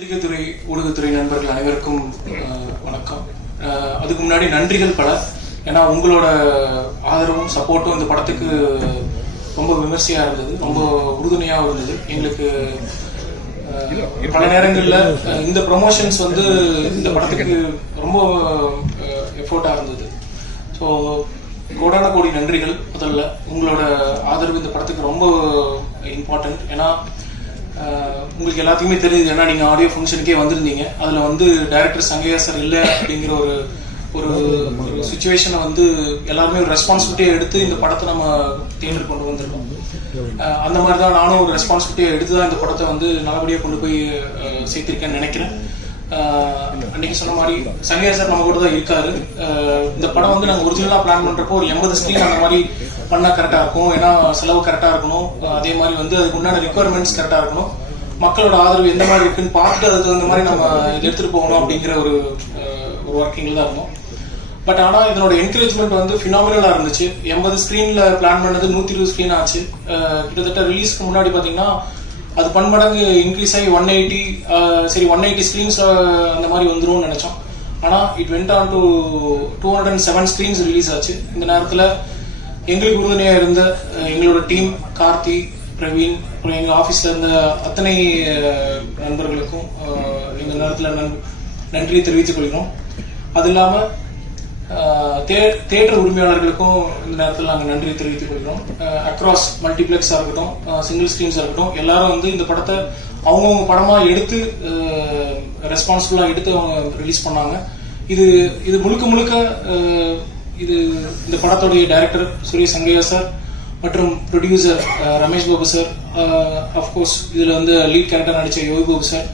பத்திரிகைத்துறை ஊடகத்துறை நண்பர்கள் அனைவருக்கும் வணக்கம். அதுக்கு முன்னாடி நன்றிகள் பல. ஏன்னா உங்களோட ஆதரவும் சப்போர்ட்டும் இந்த படத்துக்கு ரொம்ப விமர்சையாக இருந்தது, ரொம்ப உறுதுணையாக இருந்தது. எங்களுக்கு பல நேரங்களில் இந்த ப்ரொமோஷன்ஸ் வந்து இந்த படத்துக்கு ரொம்ப எஃபோர்ட்டாக இருந்தது. ஸோ கோடான கோடி நன்றிகள். முதல்ல உங்களோட ஆதரவு இந்த படத்துக்கு ரொம்ப இம்பார்ட்டன்ட். ஏன்னா உங்களுக்கு எல்லாத்துக்குமே தெரியுது, ஏன்னா நீங்கள் ஆடியோ ஃபங்க்ஷனுக்கே வந்திருந்தீங்க. அதில் வந்து டைரக்டர் சங்கையா சார் இல்லை அப்படிங்கிற ஒரு ஒரு சுச்சுவேஷனை வந்து எல்லாருமே ஒரு ரெஸ்பான்சிபிலிட்டியை எடுத்து இந்த படத்தை நம்ம தியேட்டருக்கு கொண்டு வந்திருக்கோம். அந்த மாதிரி தான் நானும் ஒரு ரெஸ்பான்சிபிலிட்டியை எடுத்து தான் இந்த படத்தை வந்து நல்லபடியாக கொண்டு போய் சேர்த்திருக்கேன்னு நினைக்கிறேன். அன்னைக்கு சொன்ன மாதிரி சங்கையா சார் நம்ம கூட தான் இருக்காரு. இந்த படம் வந்து நாங்கள் ஒரிஜினலாக பிளான் பண்ணுறப்போ ஒரு 80 ஸ்க்ரீன் அந்த மாதிரி பண்ணால் கரெக்டாக இருக்கும். ஏன்னா செலவு கரெக்டாக இருக்கணும். அதே மாதிரி வந்து அதுக்கு உண்டான ரிக்குவயர்மெண்ட்ஸ் கரெக்டாக இருக்கணும். மக்களோட ஆதரவு எந்த மாதிரி இருக்குன்னு பார்த்துட்டு அதுக்கு தகுந்த மாதிரி நம்ம எடுத்துகிட்டு போகணும் அப்படிங்கிற ஒரு ஒர்க்கிங்கில் தான் இருந்தோம். பட் ஆனால் இதனோட என்கரேஜ்மெண்ட் வந்து ஃபினாமினலாக இருந்துச்சு. 80 ஸ்க்ரீனில் பிளான் பண்ணது 120 ஸ்க்ரீன் ஆச்சு. கிட்டத்தட்ட ரிலீஸ்க்கு முன்னாடி பார்த்தீங்கன்னா அது பன்மடங்கு இன்க்ரீஸ் ஆகி 180 ஸ்க்ரீன்ஸ் அந்த மாதிரி வந்துரும்னு நினைச்சோம். ஆனால் it went on to 207 screens release ஆச்சு. இந்த நேரத்தில் எங்களுக்கு உறுதுணையாக இருந்த எங்களோட டீம், கார்த்தி, பிரவீன், அப்புறம் எங்கள் ஆஃபீஸில் இருந்த அத்தனை நண்பர்களுக்கும் இந்த நேரத்தில் நன்றியை தெரிவித்துக் கொள்கிறோம். அது இல்லாமல் தியேட்டர் உரிமையாளர்களுக்கும் இந்த நேரத்தில் நாங்கள் நன்றி தெரிவித்துக் கொள்கிறோம். அக்ராஸ் மல்டிப்ளெக்ஸாக இருக்கட்டும், சிங்கிள் ஸ்க்ரீன்ஸாக இருக்கட்டும், எல்லாரும் வந்து இந்த படத்தை அவங்கவுங்க படமாக எடுத்து ரெஸ்பான்சிபிளாக எடுத்து அவங்க ரிலீஸ் பண்ணாங்க. இது முழுக்க இது இந்த படத்துடைய டைரக்டர் சுரேஷ் சங்கையா சார் மற்றும் producer Ramesh Babu sir, of course இதில் வந்து லீட் கேரக்டர் நடித்த யோகி பாபு சார்,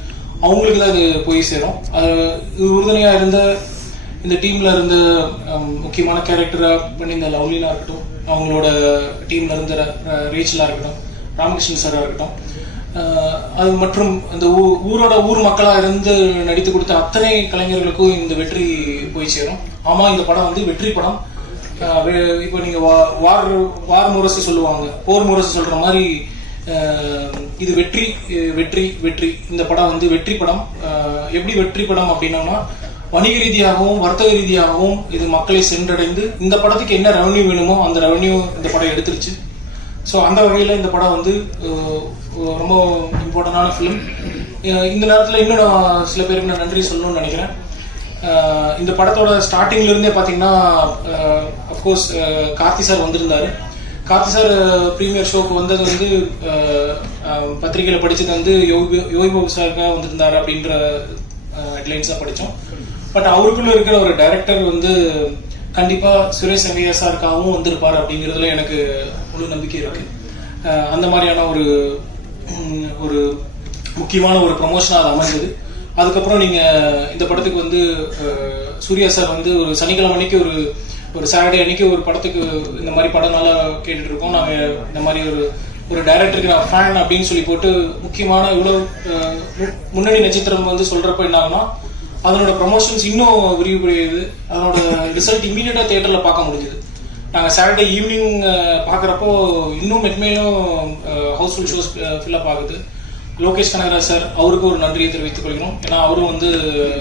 அவங்களுக்கு தான் இது போய் சேரும். இது உறுதுணையாக இருந்த இந்த டீம்ல இருந்து முக்கியமான கேரக்டரா பண்ணியிருந்த லவ்லினா இருக்கட்டும், அவங்களோட டீம்ல இருந்த ரேச்சலா இருக்கட்டும், ராமகிருஷ்ணன் சாரா இருக்கட்டும், அது மற்றும் அந்த ஊர் மக்களா இருந்து நடித்து கொடுத்த அத்தனை கலைஞர்களுக்கும் இந்த வெற்றி போய் சேரும். ஆமா, இந்த படம் வந்து வெற்றி படம். இப்போ நீங்க வார் முரசு சொல்லுவாங்க, போர் முரசு சொல்ற மாதிரி இது வெற்றி வெற்றி வெற்றி. இந்த படம் வந்து வெற்றி படம். எப்படி வெற்றி படம் அப்படின்னா, வணிக ரீதியாகவும் வர்த்தக ரீதியாகவும் இது மக்களை சென்றடைந்து இந்த படத்துக்கு என்ன ரெவன்யூ வேணுமோ அந்த ரெவன்யூ இந்த படம் எடுத்துருச்சு. ஸோ அந்த வகையில் இந்த படம் வந்து ரொம்ப இம்பார்ட்டண்டான ஃபிலிம். இந்த நேரத்தில் இன்னும் நான் சில பேருக்கு நான் நன்றி சொல்லணும்னு நினைக்கிறேன். இந்த படத்தோட ஸ்டார்டிங்ல இருந்தே பார்த்தீங்கன்னா அஃப்கோர்ஸ் கார்த்தி சார் வந்திருந்தாரு. கார்த்தி சார் ப்ரீமியர் ஷோக்கு வந்தது வந்து பத்திரிகையில் படித்தது வந்து யோகி பாபு சாருக்காக வந்திருந்தாரு அப்படின்ற ஹெட்லைன்ஸாக படித்தோம். பட் அவருக்குள்ள இருக்கிற ஒரு டைரக்டர் வந்து கண்டிப்பா சுரேஷ் சங்கையா சாருக்காகவும் வந்திருப்பார் அப்படிங்கிறதுல எனக்கு முழு நம்பிக்கை இருக்கு. அந்த மாதிரியான ஒரு முக்கியமான ஒரு ப்ரமோஷனாக அது அமைஞ்சது. அதுக்கப்புறம் நீங்க இந்த படத்துக்கு வந்து சூர்யா சார் வந்து ஒரு சனிக்கிழமை அன்னைக்கு ஒரு சாட்டர்டே அன்னைக்கு ஒரு படத்துக்கு இந்த மாதிரி படம் நல்லா கேட்டுட்டு இருக்கோம். நாங்கள் இந்த மாதிரி ஒரு டைரக்டருக்கு நான் ஃபேன் அப்படின்னு சொல்லி போட்டு முக்கியமான இவ்வளோ முன்னணி நட்சத்திரம் வந்து சொல்றப்ப என்ன ஆகுனா அதனோட ப்ரமோஷன்ஸ் இன்னும் விரிவுபடுகிறது. அதனோட ரிசல்ட் இம்மீடியட்டா தியேட்டர்ல பார்க்க முடிஞ்சது. நாங்கள் சாட்டர்டே ஈவினிங் பார்க்குறப்போ இன்னும் மென்மேலும் ஹவுஸ்ஃபுல் ஷோஸ் ஃபில்அப் ஆகுது. லோகேஷ் கனகராஜ் சார், அவருக்கு ஒரு நன்றியை தெரிவித்துக் கொள்கிறோம். ஏன்னா அவரும் வந்து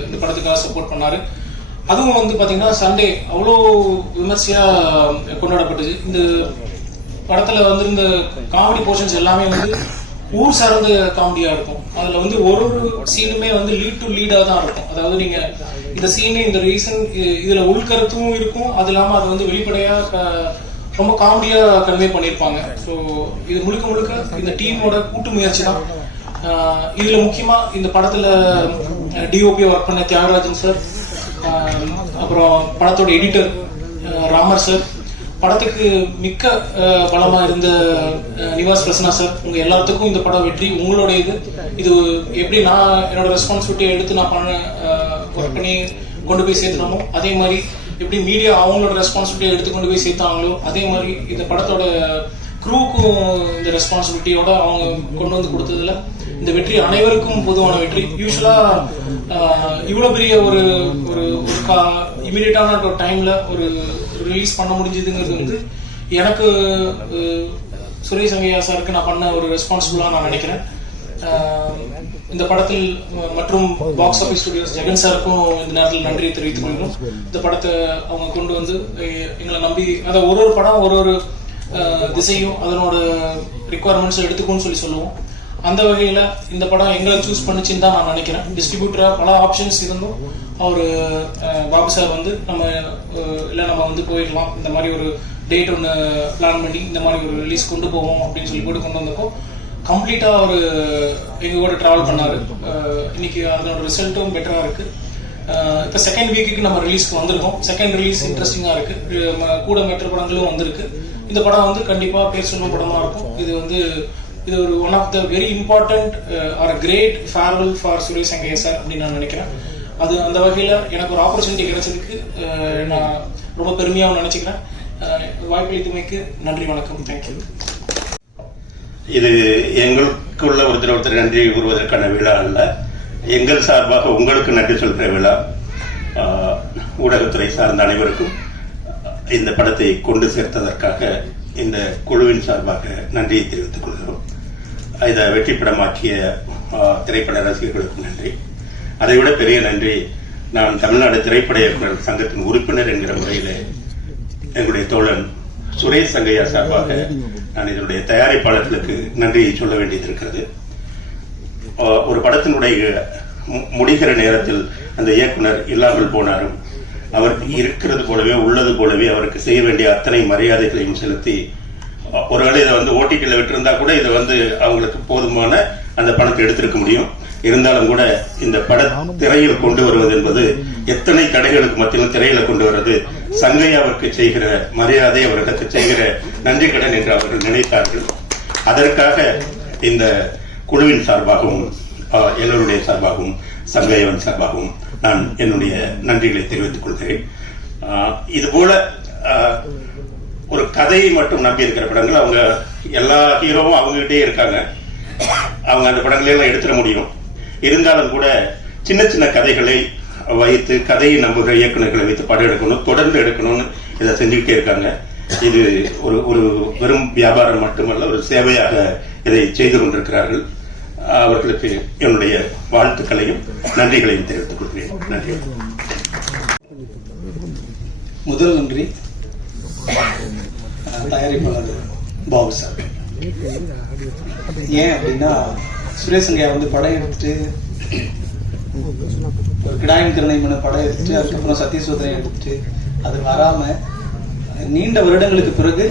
இந்த படத்துக்காக சப்போர்ட் பண்ணாரு. அதுவும் வந்து பார்த்தீங்கன்னா சண்டே அவ்வளோ விமர்சையா கொண்டாடப்பட்டது. இந்த படத்துல வந்து இந்த காமெடி போர்ஷன்ஸ் எல்லாமே வந்து ஊர் சார்ந்த காமெடியா இருக்கும். அதுல வந்து ஒரு சீனுமே வந்து லீட் டு லீடா தான் இருக்கும். அதாவது நீங்க இந்த சீனு இந்த ரீசன் இதுல உள்கருத்தும் இருக்கும், அது இல்லாம அது வந்து வெளிப்படையா ரொம்ப காமெடியா கன்வே பண்ணியிருப்பாங்க. ஸோ இது முழுக்க இந்த டீமோட கூட்டு முயற்சி தான். இதுல முக்கியமா இந்த படத்துல டிஓபி ஒர்க் பண்ண தியாகராஜன் சார், அப்புறம் படத்தோட எடிட்டர் ராமர் சார், படத்துக்கு மிக்க பலமா இருந்த நிவாஸ் பிரசன்னா சார், உங்க எல்லாத்துக்கும் இந்த படம் வெற்றி உங்களோட இது எப்படி நான் என்னோட ரெஸ்பான்சிபிலிட்டியை எடுத்து நான் ஒர்க் பண்ணி கொண்டு போய் சேர்த்துனமோ அதே மாதிரி எப்படி மீடியா அவங்களோட ரெஸ்பான்சிபிலிட்டியை எடுத்து கொண்டு போய் சேர்த்தாங்களோ அதே மாதிரி இந்த படத்தோட க்ரூக்கும் இந்த ரெஸ்பான்சிபிலிட்டியோட அவங்க கொண்டு வந்து கொடுத்ததுல இந்த வெற்றி அனைவருக்கும் பொதுவான வெற்றி. யூஸ்வலா இவ்வளவு பெரிய ஒரு இமீடியட்டான ஒரு டைம்ல ஒரு ரிலீஸ் பண்ண முடிஞ்சதுங்கிறது வந்து எனக்கு சுரேஷ் சங்கையா சாருக்கு நான் பண்ண ஒரு ரெஸ்பான்சிபிளா நான் நினைக்கிறேன். இந்த படத்தில் மற்றும் பாக்ஸ் ஆஃபீஸ் ஸ்டுடியோஸ் ஜெகன் சாருக்கும் இந்த நேரத்தில் நன்றியை தெரிவித்துக் கொள்கிறோம். இந்த படத்தை அவங்க கொண்டு வந்து எங்களை நம்பி அதை ஒரு படம் ஒரு திசையும் அதனோட ரிக்குவயர்மெண்ட்ஸ் எடுத்துக்கும்னு சொல்லுவோம். அந்த வகையில் இந்த படம் எங்களை சூஸ் பண்ணிச்சுன்னு தான் நான் நினைக்கிறேன். டிஸ்ட்ரிபியூட்டரா பல ஆப்ஷன்ஸ் இருந்தும் அவர் பாபு சார் வந்து நம்ம வந்து போயிடலாம், இந்த மாதிரி ஒரு டேட் ஒன்று பிளான் பண்ணி இந்த மாதிரி ஒரு ரிலீஸ் கொண்டு போவோம் அப்படின்னு சொல்லி கூட கொண்டு வந்தப்போ கம்ப்ளீட்டாக அவர் எங்கள் கூட ட்ராவல் பண்ணார். இன்னைக்கு அதனோட ரிசல்ட்டும் பெட்டராக இருக்குது. இப்போ செகண்ட் வீக்குக்கு நம்ம ரிலீஸ்க்கு வந்திருக்கோம். செகண்ட் ரிலீஸ் இன்ட்ரெஸ்டிங்காக இருக்குது. கூட மற்ற படங்களும் வந்திருக்கு. இந்த படம் வந்து கண்டிப்பாக பேர் சொல்லும் படமாக இருக்கும். இது ஒரு one of the very important or great farewell for Suresh Sangaiah sir அப்படின்னு நான் நினைக்கிறேன். அது அந்த வகையில் எனக்கு ஒரு ஆப்பர்ச்சுனிட்டி கிடைச்சதுக்கு நான் ரொம்ப பெருமையாக நினைச்சுக்கிறேன். வாய்ப்பளித்தமைக்கு நன்றி, வணக்கம், தேங்க்யூ. இது எங்களுக்குள்ள ஒருத்தர் நன்றி கூறுவதற்கான விழா அல்ல, எங்கள் சார்பாக உங்களுக்கு நன்றி சொல்கிற விழா. ஊடகத்துறை சார்ந்த அனைவருக்கும் இந்த படத்தை கொண்டு சேர்த்ததற்காக இந்த குழுவின் சார்பாக நன்றியை தெரிவித்துக் கொள்கிறோம். இதை வெற்றி படமாக்கிய திரைப்பட ரசிகர்களுக்கும் நன்றி. அதைவிட பெரிய நன்றி நான் தமிழ்நாடு திரைப்பட இயக்குநர் சங்கத்தின் உறுப்பினர் என்கிற முறையில் எங்களுடைய தோழன் சுரேஷ் சங்கையா சார்பாக நான் இதனுடைய தயாரிப்பாளர்களுக்கு நன்றியை சொல்ல வேண்டியது இருக்கிறது. ஒரு படத்தினுடைய முடிகிற நேரத்தில் அந்த இயக்குனர் இல்லாமல் போனாரும் அவர் இருக்கிறது போலவே உள்ளது போலவே அவருக்கு செய்ய வேண்டிய அத்தனை மரியாதைகளையும் செலுத்தி, ஒருவேளை இதை வந்து ஓடிடியில் விட்டிருந்தா கூட இதை வந்து அவங்களுக்கு போதுமான அந்த பணத்தை எடுத்திருக்க முடியும். இருந்தாலும் கூட இந்த பட திரையில் கொண்டு வருவது என்பது எத்தனை தடைகளுக்கு மத்தியிலும் திரையில கொண்டு வருவது சங்கையாவிற்கு செய்கிற மரியாதை, அவர்களுக்கு செய்கிற நன்றி கடன் என்று அவர்கள் நினைத்தார்கள். அதற்காக இந்த குழுவின் சார்பாகவும் எல்லோருடைய சார்பாகவும் சங்கையவன் சார்பாகவும் நான் என்னுடைய நன்றிகளை தெரிவித்துக் கொள்கிறேன். இதுபோல ஒரு கதையை மட்டும் நம்பி இருக்கிற படங்கள், அவங்க எல்லா ஹீரோவும் அவங்ககிட்டே இருக்காங்க, அவங்க அந்த படங்களை எல்லாம் எடுத்துட முடியும். இருந்தாலும் கூட சின்ன சின்ன கதைகளை வைத்து கதையை நம்புகிற இயக்குநர்களை வைத்து படம் எடுக்கணும், தொடர்ந்து எடுக்கணும்னு இதை செஞ்சுக்கிட்டே இருக்காங்க. இது ஒரு வெறும் வியாபாரம் மட்டுமல்ல, ஒரு சேவையாக இதை செய்து கொண்டிருக்கிறார்கள். அவர்களுக்கு என்னுடைய வாழ்த்துக்களையும் நன்றிகளையும் தெரிவித்துக் கொள்கிறேன். நன்றி. முதல் நன்றி தயாரிப்பாளர் பாபு சார். ஏன் அப்படின்னா, சுரேஷ் சங்கையா வந்து படம் எடுத்துட்டு ஒரு கிடாயின் திறனை படம் எடுத்துட்டு அதுக்கப்புறம் சத்தியசோதனை எடுத்துட்டு அது வராம நீண்ட வருடங்களுக்கு பிறகு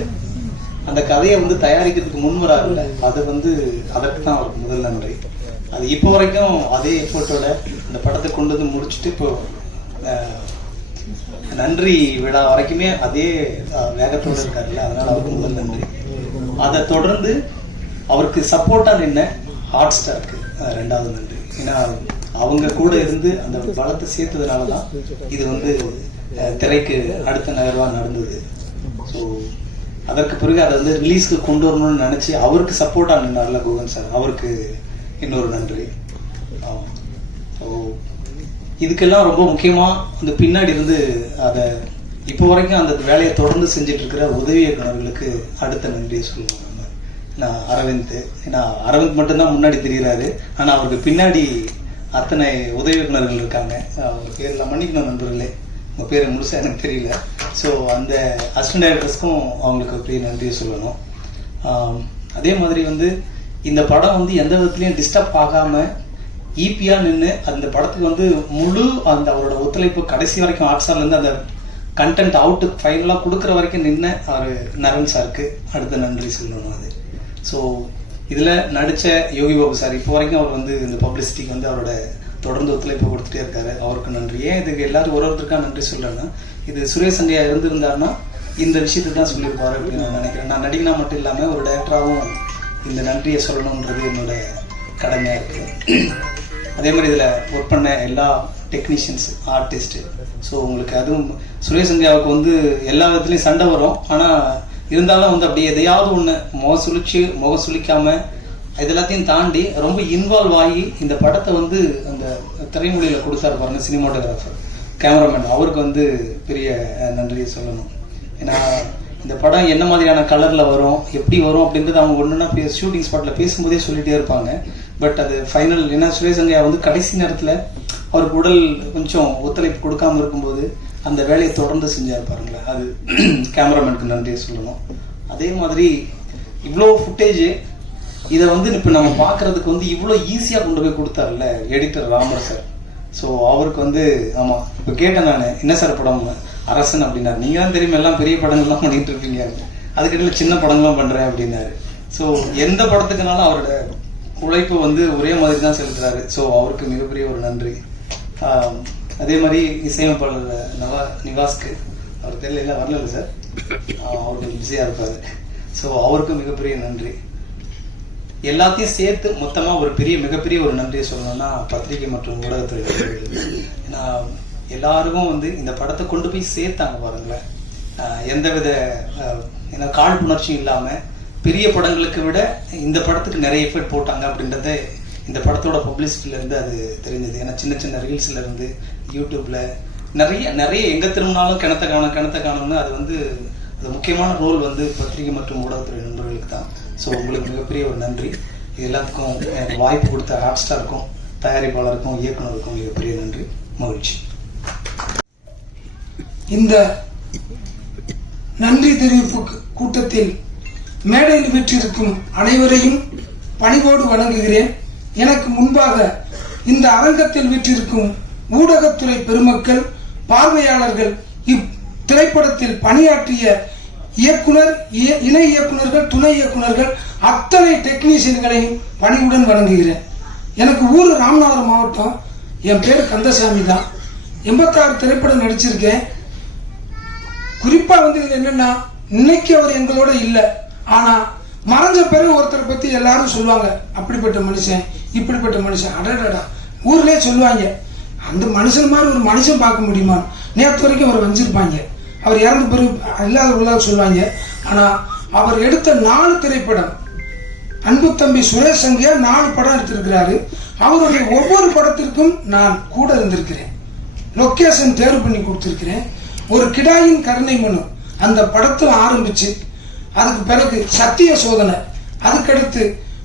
அந்த கதையை வந்து தயாரிக்கிறதுக்கு முன் வராதுல்ல, அது வந்து அதற்கு தான் அவருக்கு முதல் நன்றி. அது இப்போ வரைக்கும் அதே எஃபோர்ட்டோட அந்த படத்தை கொண்டு வந்து முடிச்சுட்டு இப்போ நன்றி விழா வரைக்குமே அதே வேகத்தோடு இருக்காருல்ல, அதனால அவருக்கு முதல் நன்றி. அதை தொடர்ந்து அவருக்கு சப்போர்ட்டா நின்ன ஹாட் ஸ்டாருக்கு ரெண்டாவது நன்றி. ஏன்னா அவங்க கூட இருந்து அந்த பலத்தை சேர்த்ததுனாலதான் இது வந்து திரைக்கு அடுத்த நகர்வா நடந்தது. ஸோ அதற்கு பிறகு அதை வந்து ரிலீஸ்க்கு கொண்டு வரணும்னு நினைச்சு அவருக்கு சப்போர்ட்டா நின்னார்ல கோகன் சார், அவருக்கு இன்னொரு நன்றி. இதுக்கெல்லாம் ரொம்ப முக்கியமா அந்த பின்னாடி இருந்து அதை இப்போ வரைக்கும் அந்த வேலையை தொடர்ந்து செஞ்சுட்டு இருக்கிற உதவி இயக்குநர்களுக்கு அடுத்த நன்றியை சொல்லுவாங்க. நான் அரவிந்த், ஏன்னா அரவிந்த் மட்டும்தான் முன்னாடி தெரிகிறாரு, ஆனா அவருக்கு பின்னாடி அத்தனை உதவி இயக்குநர்கள் இருக்காங்க. அவர் பேர்லாம் மன்னிக்கணும் நண்பர்களே, உங்க பேர் முழுசா எனக்கு தெரியல. ஸோ அந்த அசிஸ்டன்ட் டைரக்டர்ஸ்க்கும் அவங்களுக்கு பெரிய நன்றியை சொல்லணும். அதே மாதிரி வந்து இந்த படம் வந்து எந்த விதத்துலையும் டிஸ்டர்ப் ஆகாம ஈபியா நின்று அந்த படத்துக்கு வந்து முழு அந்த அவரோட ஒத்துழைப்பு கடைசி வரைக்கும் ஆர்ட்ஸார்லேருந்து அந்த கண்டென்ட் அவுட்டு ஃபைனலாக கொடுக்குற வரைக்கும் நின்று அவர் நரன் சாருக்கு அடுத்த நன்றி சொல்லணும். அது ஸோ இதில் நடித்த யோகி பாபு சார் இப்போ வரைக்கும் அவர் வந்து இந்த பப்ளிசிட்டிக்கு வந்து அவரோட தொடர்ந்து ஒத்துழைப்பு கொடுத்துட்டே இருக்காரு, அவருக்கு நன்றி. ஏன் இதுக்கு எல்லாரும் ஒருத்தருக்கா நன்றி சொல்றேன்னா, இது சுரேஷ் சங்கையா இருந்திருந்தாருன்னா இந்த விஷயத்தை தான் சொல்லியிருப்பாரு அப்படின்னு நான் நினைக்கிறேன். நான் நடிகனா மட்டும் இல்லாமல் ஒரு டைரக்டராகவும் இந்த நன்றியை சொல்லணுன்றது என்னோட கடமையாக இருக்கு. அதே மாதிரி இதில் ஒர்க் பண்ண எல்லா டெக்னீஷியன்ஸ், ஆர்டிஸ்ட், ஸோ உங்களுக்கு அதுவும் சுரேஷ் சங்கையாவுக்கு வந்து எல்லா விதத்துலையும் சண்டை வரும், ஆனால் இருந்தாலும் வந்து அப்படியே எதையாவது ஒன்று முகம் சுளிக்காம இதெல்லாத்தையும் தாண்டி ரொம்ப இன்வால்வ் ஆகி இந்த படத்தை வந்து அந்த திரைமொழியில கொடுத்தாரு பாருங்க சினிமாட்டோகிராஃபர், கேமராமேன், அவருக்கு வந்து பெரிய நன்றியை சொல்லணும். ஏன்னா இந்த படம் என்ன மாதிரியான கலரில் வரும், எப்படி வரும் அப்படின்றது அவங்க ஒன்றுனா ஷூட்டிங் ஸ்பாட்டில் பேசும்போதே சொல்லிகிட்டே இருப்பாங்க. பட் அது ஃபைனல் ஏன்னா சுரேஷ் சங்கையா வந்து கடைசி நேரத்தில் அவருக்கு உடல் கொஞ்சம் ஒத்துழைப்பு கொடுக்காம இருக்கும்போது அந்த வேலையை தொடர்ந்து செஞ்சார் பாருங்களேன். அது கேமராமேனுக்கு நன்றியை சொல்லணும். அதே மாதிரி இவ்வளோ ஃபுட்டேஜ் இதை வந்து இப்போ நம்ம பார்க்கறதுக்கு வந்து இவ்வளோ ஈஸியாக கொண்டு போய் கொடுத்தாருல்ல எடிட்டர் ராமர் சார். ஸோ அவருக்கு வந்து ஆமாம் இப்போ கேட்டேன் நான், என்ன சார் படம் அரசன் அப்படின்னாரு. நீங்கள் தான் தெரியும் எல்லாம் பெரிய படங்கள்லாம் பண்ணிட்டு இருப்பீங்க, அதுக்கிட்ட சின்ன படங்கள்லாம் பண்ணுறேன் அப்படின்னாரு. ஸோ எந்த படத்துக்குனாலும் அவரோட உழைப்பு வந்து ஒரே மாதிரி தான் செலுத்துறாரு. ஸோ அவருக்கு மிகப்பெரிய ஒரு நன்றி. அதே மாதிரி இசையமைப்பாளர் நிவாஸ்க்கு அவர் தெரியல வரல சார், அவர் கொஞ்சம் பிஸியாக இருப்பார். ஸோ அவருக்கும் மிகப்பெரிய நன்றி. எல்லாத்தையும் சேர்த்து மொத்தமாக ஒரு மிகப்பெரிய ஒரு நன்றியை சொல்லணும்னா பத்திரிகை மற்றும் ஊடகத்துறை. ஏன்னா எல்லாருக்கும் வந்து இந்த படத்தை கொண்டு போய் சேர்த்தாங்க பாருங்களேன். எந்தவித ஏன்னா காழ்ப்புணர்ச்சியும் இல்லாமல் பெரிய படங்களுக்கு விட இந்த படத்துக்கு நிறைய எஃபர்ட் போட்டாங்க அப்படின்றத இந்த படத்தோட பப்ளிசிட்டிலேருந்து அது தெரிஞ்சது. ஏன்னா சின்ன சின்ன ரீல்ஸ்லேருந்து யூடியூப்ல நிறைய எங்கே திரும்பினாலும் கிணத்த காணும்னு அது வந்து அது முக்கியமான ரோல் வந்து பத்திரிகை மற்றும் ஊடகத்துறை நண்பர்களுக்கு தான். ஸோ உங்களுக்கு மிகப்பெரிய ஒரு நன்றி. இது எல்லாத்துக்கும் எனக்கு வாய்ப்பு கொடுத்த ஹாட் ஸ்டாருக்கும் தயாரிப்பாளருக்கும் இயக்குனருக்கும் மிகப்பெரிய நன்றி, மகிழ்ச்சி. இந்த நன்றி தெரிவிப்பு கூட்டத்தில் மேடையில் வீற்றிருக்கும் அனைவரையும் பணிவோடு வணங்குகிறேன். எனக்கு முன்பாக இந்த அரங்கத்தில் வீற்றிருக்கும் ஊடகத்துறை பெருமக்கள், பார்வையாளர்கள், இத்திரைப்படத்தில் பணியாற்றிய இயக்குனர், இணை இயக்குனர்கள், துணை இயக்குனர்கள், அத்தனை டெக்னீஷியன்களையும் பணிவுடன் வணங்குகிறேன். எனக்கு ஊர் ராமநாதபுரம் மாவட்டம். என் பேர் கந்தசாமி தான். 86 திரைப்படம் நடிச்சிருக்கேன். குறிப்பா வந்து இது என்னன்னா, இன்னைக்கு அவர் எங்களோட இல்லை, ஆனா மறைஞ்ச பிறகு ஒருத்தரை பத்தி எல்லாரும் சொல்லுவாங்க, அப்படிப்பட்ட மனுஷன், இப்படிப்பட்ட மனுஷன், அடடா ஊர்லயே சொல்லுவாங்க. அந்த மனுஷன் மாதிரி ஒரு மனுஷன் பார்க்க முடியுமா? நேற்று வரைக்கும் அவர் வஞ்சிருப்பாங்க, அவர் இறந்த பிறகு இல்லாத சொல்லுவாங்க. ஆனா அவர் எடுத்த 4 திரைப்படம், அன்பு தம்பி சுரேஷ் சங்கையா 4 படம் எடுத்திருக்கிறாரு. அவருடைய ஒவ்வொரு படத்திற்கும் நான் கூட இருந்திருக்கிறேன், லொகேஷன் தேர்வு பண்ணி கொடுத்திருக்கிறேன். ஒரு கிடாயின் கருணை மனு அந்த படத்தில் ஆரம்பிச்சு, அதுக்கு பிறகு சத்திய சோதனை, அதுக்கடுத்து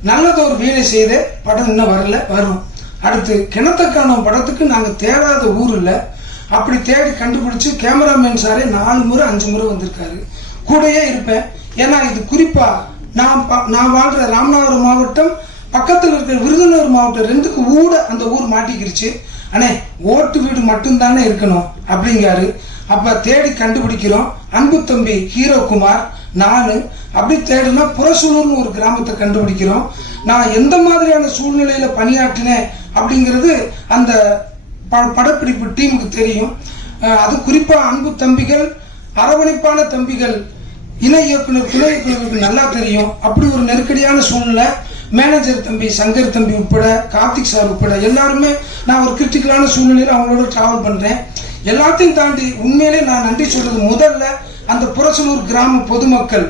நல்லதொரு வீணை செய்த படம் இன்னும் வரல, வரும். அடுத்து கிணத்தக்கான படத்துக்கு நாங்க தேடாத ஊர் இல்லை, அப்படி தேடி கண்டுபிடிச்சு கேமராமேன் சாரே 4 முறை 5 முறை வந்திருக்காரு. கூடயே இருப்பேன். ஏன்னா இது குறிப்பா நான் வாழ்ற ராமநாதபுரம் மாவட்டம் பக்கத்தில் இருக்கிற விருதுநகர் மாவட்டம் 2க்கு ஊட அந்த ஊர் மாட்டிக்கிருச்சு. அண்ணே ஓட்டு வீடு மட்டும்தானே இருக்கணும் அப்படிங்காரு. அப்ப தேடி கண்டுபிடிக்கிறோம். அன்பு தம்பி ஹீரோகுமார், நானு அப்படி தேடுனா புறசூலூர்னு ஒரு கிராமத்தை கண்டுபிடிக்கிறோம். நான் எந்த மாதிரியான சூழ்நிலையில பணியாற்றினேன் அப்படிங்கிறது அந்த படப்பிடிப்பு டீமுக்கு தெரியும். அது குறிப்பா அன்பு தம்பிகள், அரவணைப்பான தம்பிகள், இணை இயக்குனர், துணை இயக்குனருக்கு நல்லா தெரியும். அப்படி ஒரு நெருக்கடியான சூழ்நிலை. மேனேஜர் தம்பி சங்கர் தம்பி உட்பட, கார்த்திக் சார் உட்பட எல்லாருமே நான் ஒரு கிரிட்டிக்கலான சூழ்நிலையில் அவங்களோட டிராவல் பண்றேன். எல்லாத்தையும் தாண்டி உண்மையிலே நான் நன்றி சொல்றது முதல்ல அந்த புறசலூர் கிராம பொதுமக்கள்,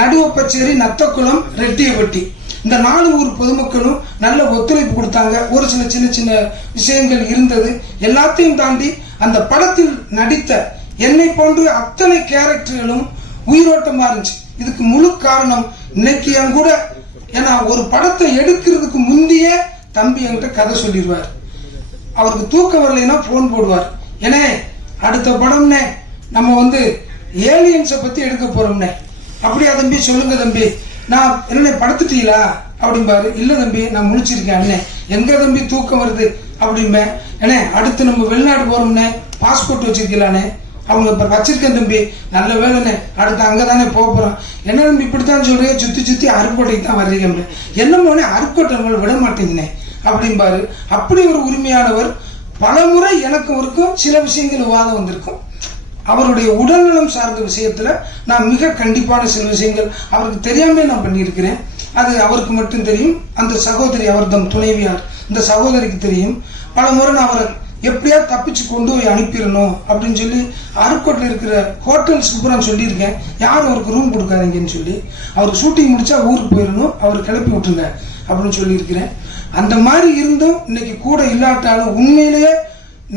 நடுவப்பச்சேரி, நத்தக்குளம், ரெட்டியப்பட்டி, இந்த 4 ஊர் பொதுமக்களும் நல்ல ஒத்துழைப்பு கொடுத்தாங்க. ஒரு சில சின்ன சின்ன விஷயங்கள் இருந்தது. எல்லாத்தையும் தாண்டி அந்த படத்தில் நடித்த என்னை போன்று அத்தனை கேரக்டர்களும் உயிரோட்டமா இருந்துச்சு. இதுக்கு முழு காரணம் இன்னைக்கு என் கூட, ஏன்னா ஒரு படத்தை எடுக்கிறதுக்கு முந்தைய தம்பி என்கிட்ட கதை சொல்லிடுவார். அவருக்கு தூக்கம் வரலைன்னா போன் போடுவார், ஏன்னா அடுத்த படம்னே நம்ம வந்து ஏலியன்ஸை பத்தி எடுக்க போறோம்னே. அப்படியா தம்பி, சொல்லுங்க தம்பி, நான் என்ன படுத்துட்டீங்களா அப்படிம்பாரு. இல்ல தம்பி நான் முழிச்சிருக்கேன். அண்ணே எங்க தம்பி தூக்கம் வருது அப்படிம்பேன். ஏன்னா அடுத்து நம்ம வெளிநாடு போறோம்னே, பாஸ்போர்ட் வச்சிருக்கலானே. அவங்க இப்ப வச்சிருக்கேன் தம்பி, நல்ல வேலைண்ணே, அடுத்து அங்கதானே போறோம். என்ன தம்பி இப்படித்தான் சொல்றீங்க, சுத்தி சுத்தி அருக்கோட்டைக்கு தான் வர்றீங்க. என்னமோனே அருக்கோட்டை விட மாட்டேங்கண்ணே அப்படிம்பாரு. அப்படி ஒரு உரிமையானவர். பல முறை எனக்கு இருக்கும் சில விஷயங்கள் விவாதம் வந்திருக்கும். அவருடைய உடல்நலம் சார்ந்த விஷயத்துல நான் மிக கண்டிப்பான சில விஷயங்கள் அவருக்கு தெரியாமலே நான் பண்ணியிருக்கிறேன். அது அவருக்கு மட்டும் தெரியும். அந்த சகோதரி, அவர் தம் துணைவியார், இந்த சகோதரிக்கு தெரியும். பல முறை நான் அவரை எப்படியா தப்பிச்சு கொண்டு போய் அனுப்பிடணும் அப்படின்னு சொல்லி அருக்கோட்டில் இருக்கிற ஹோட்டல்ஸ்க்கு பூரா சொல்லியிருக்கேன், யாரும் அவருக்கு ரூம் கொடுக்காதீங்கன்னு சொல்லி. அவருக்கு ஷூட்டிங் முடிச்சா ஊருக்கு போயிடணும், அவர் கிளப்பி விட்டுருங்க அப்படின்னு சொல்லியிருக்கிறேன். அந்த மாதிரி இருந்தும் இன்னைக்கு கூட இல்லாட்டாலும் உண்மையிலேயே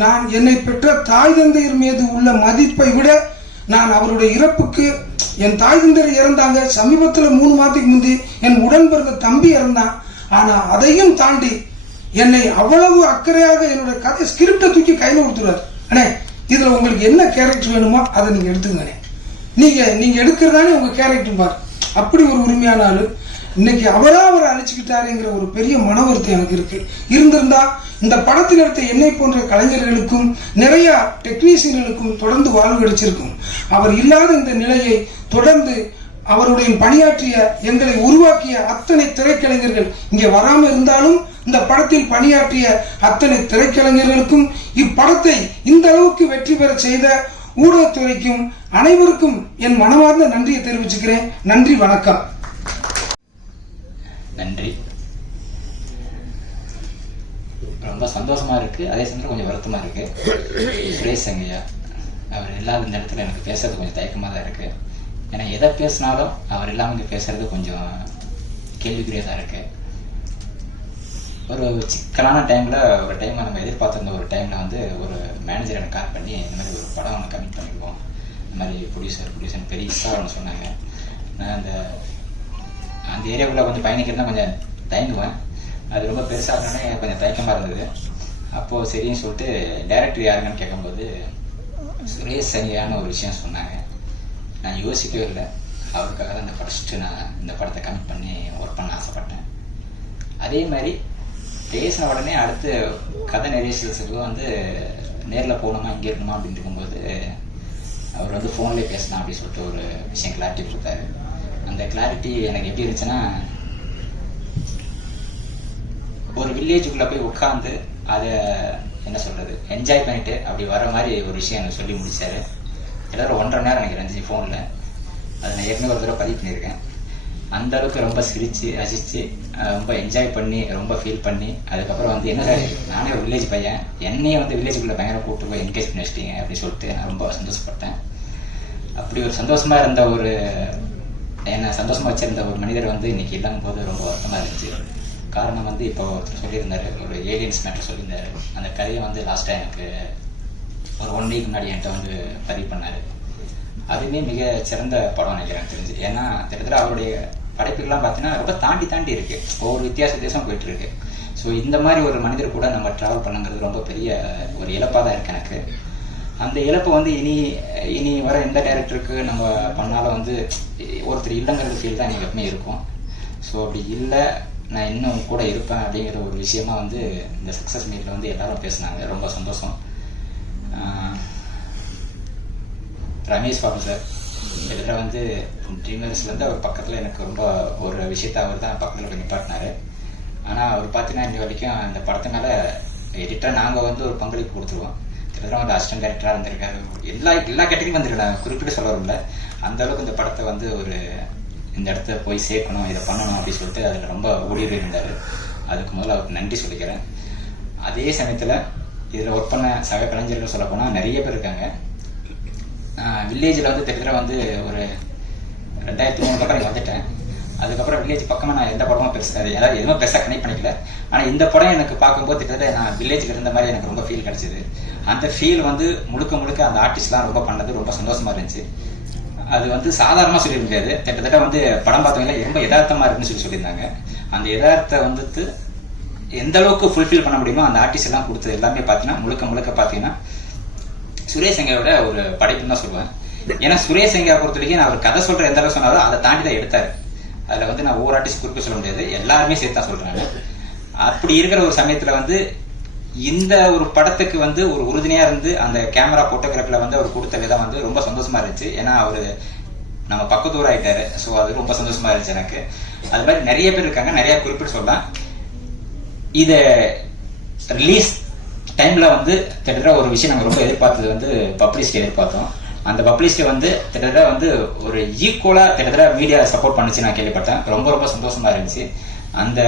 நான் என்னை பெற்ற தாய் தந்தையர் மீது உள்ள மதிப்பை விட நான் அவருடைய இறப்புக்கு என் தாய் தந்தர் இறந்தாங்க, சமீபத்தில் 3 மாதத்துக்கு முந்தி என் உடன் பிறந்த தம்பி இறந்தான். ஆனா அதையும் தாண்டி என்னை அவ்வளவு அக்கறையாக என்னோட கதை ஸ்கிரிப்டை தூக்கி கையில கொடுத்துருவாரு. அண்ணே இதுல உங்களுக்கு என்ன கேரக்டர் வேணுமோ அதை நீங்க எடுத்துக்கண்ணே, நீங்க எடுக்கிறதானே உங்க கேரக்டர் பாரு. அப்படி ஒரு உரிமையான ஆளு. இன்னைக்கு அவரை அழிச்சுக்கிட்டாருங்கிற ஒரு பெரிய மன வருத்தம் எனக்கு இருக்கு. இருந்திருந்தா இந்த படத்தில் எடுத்த என்னை போன்ற கலைஞர்களுக்கும் நிறைய டெக்னீஷியன்களுக்கும் தொடர்ந்து வாழ்வு கிடைச்சிருக்கும். அவர் இல்லாத இந்த நிலையை தொடர்ந்து அவருடைய பணியாற்றிய எங்களை உருவாக்கிய அத்தனை திரைக்கலைஞர்கள் இங்கே வராம இருந்தாலும் இந்த படத்தில் பணியாற்றிய அத்தனை திரைக்கலைஞர்களுக்கும் இப்படத்தை இந்த அளவுக்கு வெற்றி பெற செய்த ஊடகத்துறைக்கும் அனைவருக்கும் என் மனமார்ந்த நன்றியை தெரிவிச்சுக்கிறேன். நன்றி, வணக்கம். நன்றி. ரொம்ப சந்தோஷமா இருக்கு, அதே சமயம் கொஞ்சம் வருத்தமா இருக்கு. சுரேஷ் சங்கையா அவர் இல்லாத இந்த இடத்துல எனக்கு பேசுறது கொஞ்சம் தயக்கமாக தான் இருக்கு. ஏன்னா எதை பேசினாலும் அவர் இல்லாமல் இங்கே பேசுறது கொஞ்சம் கேள்விக்குறியாக தான் இருக்கு. ஒரு சிக்கலான டைம்ல ஒரு டைம் நம்ம எதிர்பார்த்திருந்த ஒரு டைம்ல வந்து ஒரு மேனேஜர் எனக்கு கால் பண்ணி இந்த மாதிரி ஒரு படம் ஒன்று கமிட் பண்ணிடுவோம், இந்த மாதிரி ப்ரொடியூசர் பெருசாக ஒன்று சொன்னாங்க. நான் அந்த ஏரியாவுக்குள்ள கொஞ்சம் பயணிக்கிறதா கொஞ்சம் தயங்குவேன். அது ரொம்ப பெருசாகனே கொஞ்சம் தயக்கமாக இருந்தது. அப்போது சரின்னு சொல்லிட்டு டைரக்டர் யாருங்கன்னு கேட்கும்போது சுரேஷ் சனியான ஒரு விஷயம் சொன்னாங்க. நான் யோசிக்கவே இல்லை. அவருக்காக தான் நான் இந்த படத்தை கமிட் பண்ணி ஒர்க் பண்ண ஆசைப்பட்டேன். அதே மாதிரி பேசின உடனே அடுத்து கதை நெரேஷன்ஸுக்கு வந்து நேரில் போகணுமா இங்கே இருக்கணுமா அப்படின்னு இருக்கும்போது அவர் வந்து ஃபோன்லேயே பேசலாம் அப்படின்னு சொல்லிட்டு ஒரு விஷயம் கிளாரிட்டி கொடுத்தாரு. அந்த கிளாரிட்டி எனக்கு எப்படி இருந்துச்சுன்னா, ஒரு வில்லேஜுக்குள்ளே போய் உட்காந்து அதை என்ன சொல்கிறது என்ஜாய் பண்ணிட்டு அப்படி வர மாதிரி ஒரு விஷயம் எனக்கு சொல்லி முடிச்சாரு. கிட்டத்தட்ட 1.5 நேரம் எனக்கு இருந்துச்சு ஃபோனில். அதை நான் ஏற்கனவே ஒரு தடவை பதிவு பண்ணியிருக்கேன். அந்த அளவுக்கு ரொம்ப சிரித்து ரசித்து ரொம்ப என்ஜாய் பண்ணி ரொம்ப ஃபீல் பண்ணி அதுக்கப்புறம் வந்து என்ன சார் நானே ஒரு வில்லேஜ் பையன், என்னையே வந்து வில்லேஜுக்குள்ளே பயங்கர கூப்பிட்டு போய் என்கேஜ் பண்ணி வச்சிட்டீங்க அப்படின்னு சொல்லிட்டு நான் ரொம்ப சந்தோஷப்பட்டேன். அப்படி ஒரு சந்தோஷமாக இருந்த ஒரு என்னை சந்தோஷமாக வச்சிருந்த ஒரு மனிதர் வந்து இன்னைக்கு இல்லாமல் போது ரொம்ப வருத்தமாக இருந்துச்சு. காரணம் வந்து இப்போ ஒருத்தர் சொல்லியிருந்தாரு, ஒரு ஏலியன்ஸ் மேட்டர் சொல்லியிருந்தாரு. அந்த கதையை வந்து லாஸ்ட்டாக எனக்கு ஒரு 1 வீக் முன்னாடி என்கிட்ட வந்து பதிவு பண்ணார். அதுவுமே மிக சிறந்த படம் நினைக்கிறேன் தெரிஞ்சு. ஏன்னா கிட்டத்தட்ட அவருடைய படைப்புகள்லாம் பார்த்தீங்கன்னா ரொம்ப தாண்டி இருக்கு, ஒவ்வொரு வித்தியாசம் போயிட்டு இருக்கு. ஸோ இந்த மாதிரி ஒரு மனிதர் கூட நம்ம ட்ராவல் பண்ணுங்கிறது ரொம்ப பெரிய ஒரு இழப்பாக தான் இருக்கு எனக்கு. அந்த இழப்பு வந்து இனி வர எந்த டைரக்டருக்கு நம்ம பண்ணாலும் வந்து ஒருத்தர் இல்லைங்கிறது ஃபீல் தான் எனக்கு எப்பவுமே இருக்கும். ஸோ அப்படி இல்லை நான் இன்னும் கூட இருப்பேன் அப்படிங்கிற ஒரு விஷயமா வந்து இந்த சக்ஸஸ் மீட்டில் வந்து எல்லாரும் பேசினாங்க. ரொம்ப சந்தோஷம். ரமேஷ் பாபு சார் கிட்டத்தட்ட வந்து ட்ரீமர்ஸ்லேருந்து அவர் பக்கத்தில் எனக்கு ரொம்ப ஒரு விஷயத்த அவர் தான் பக்கத்தில் போய் நிப்பாட்டினார். ஆனால் அவர் பார்த்தீங்கன்னா இன்னி வரைக்கும் அந்த படத்து மேலே எடிட்டராக நாங்கள் வந்து ஒரு பங்களிப்பு கொடுத்துருவோம். கிட்டத்தட்ட ஒரு அசிஸ்டன்ட் டைரக்டராக இருந்திருக்காரு. எல்லா கேட்டகரியும் வந்துருக்காங்க, குறிப்பிட்டு சொல்ல வரல. அந்த அளவுக்கு இந்த படத்தை வந்து ஒரு இந்த இடத்த போய் சேர்க்கணும், இதை பண்ணணும் அப்படின்னு சொல்லிட்டு அதில் ரொம்ப ஓடிவே இருந்தார். அதுக்கு முதல்ல அவருக்கு நன்றி சொல்லிக்கிறேன். அதே சமயத்தில் இதில் ஒர்க் பண்ண சக கலைஞர்கள் சொல்ல போனால் நிறைய பேர் இருக்காங்க. வில்லேஜில் வந்து கிட்டத்தட்ட வந்து ஒரு 2003 பக்கம் வந்துட்டேன். அதுக்கப்புறம் வில்லேஜ் பக்கமாக நான் எந்த படமும் பெருசாக எதுவும் பெருசாக கனெக்ட் பண்ணிக்கல. ஆனால் இந்த படம் எனக்கு பார்க்கும்போது கிட்டத்தட்ட நான் வில்லேஜில் இருந்த மாதிரி எனக்கு ரொம்ப ஃபீல் கிடச்சிது. அந்த ஃபீல் வந்து முழுக்க அந்த ஆர்டிஸ்ட்லாம் ரொம்ப பண்ணது ரொம்ப சந்தோஷமாக இருந்துச்சு. அது வந்து சாதாரணமாக சொல்லிட முடியாது. கிட்டத்தட்ட வந்து படம் பார்த்தவங்கள ரொம்ப யதார்த்தமாக இருக்குன்னு சொல்லியிருந்தாங்க. அந்த யதார்த்தத்தை வந்து எந்த அளவுக்கு ஃபுல்ஃபில் பண்ண முடியுமோ அந்த ஆர்டிஸ்ட் எல்லாம் கொடுத்தது எல்லாமே பார்த்தீங்கன்னா முழுக்க பார்த்தீங்கன்னா சுரேஷ் சங்கையோட ஒரு படைப்புன்னு தான் சொல்லுவேன். ஏன்னா சுரேஷ் சங்கையை பொறுத்த வரைக்கும் நான் அவர் கதை சொல்ற எந்த அளவுக்கு சொன்னாலும் அதை தாண்டி தான் எடுத்தாரு. அதில் வந்து நான் ஒவ்வொரு ஆர்டிஸ்ட் குறிப்பிட்டு சொல்ல முடியாது, எல்லாருமே சேர்த்து தான் சொல்றாங்க. அப்படி இருக்கிற ஒரு சமயத்தில் வந்து இந்த ஒரு படத்துக்கு வந்து ஒரு உறுதுணையா இருந்து அந்த கேமரா போட்டோகிராஃபில வந்து அவர் கொடுத்த விதம் வந்து ரொம்ப சந்தோஷமா இருந்துச்சு. ஏன்னா அவரு நம்ம பக்கத்தூர் ஆயிட்டாரு. ஸோ அது ரொம்ப சந்தோஷமா இருந்துச்சு எனக்கு. அது மாதிரி நிறைய பேர் இருக்காங்க, நிறைய குறிப்பிட்டு சொல்லலாம். இத ரிலீஸ் டைம்ல வந்து கிட்டத்தட்ட ஒரு விஷயம் நாங்கள் ரொம்ப எதிர்பார்த்தது வந்து பப்ளிசிட்டி எதிர்பார்த்தோம். அந்த பப்ளிசிட்டி வந்து கிட்டத்தட்ட வந்து ஒரு ஈக்குவலா கிட்டத்தட்ட மீடியா சப்போர்ட் பண்ணுச்சு நான் கேள்விப்பட்டேன். ரொம்ப சந்தோஷமா இருந்துச்சு. அந்த